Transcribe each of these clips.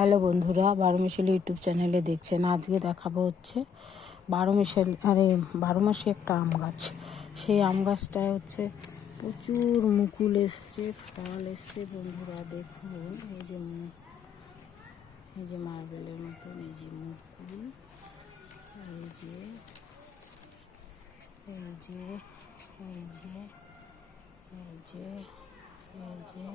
Hello বন্ধুরা বারো মিশাল ইউটিউব চ্যানেলে দেখছেন। আজকে দেখাবো হচ্ছে বারো মিশাল আরে বারো মাসে একটা আম গাছ। সেই আম গাছটায় হচ্ছে প্রচুর মুকুল এসছে, ফল এসছে বন্ধুরা, দেখুন। এই যে এই যে মার্বেলের মতন, এই যে মুকুল, এই যে এই যে এই যে এই যে এই যে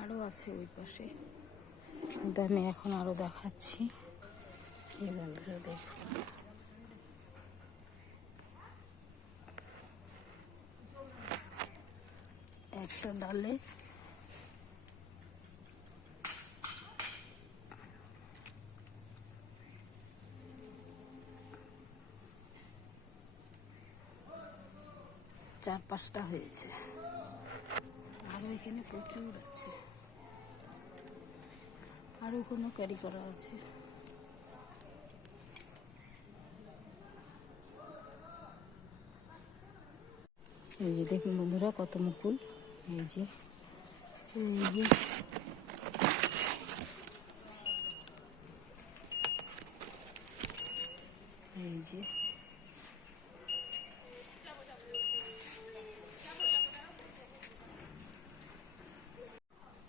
আরও আছে ওই পাশে। কিন্তু আমি এখন আরও দেখাচ্ছি। এই বন্ধুরা একটা ডালে চার পাঁচটা হয়েছে। আরও এখানে প্রচুর আছে। আরও কোনো ক্যারি করা আছে। এই যে দেখুন বন্ধুরা, কত মুকুল। এই যে এই যে। এই যে।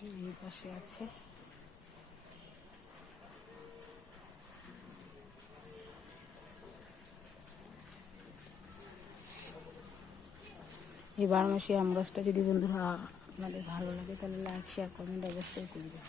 এই পাশে আছে। এই বারো মাসে আম গাছটা যদি বন্ধুরা আপনাদের ভালো লাগে, তাহলে লাইক শেয়ার কমেন্ট অবশ্যই করবেন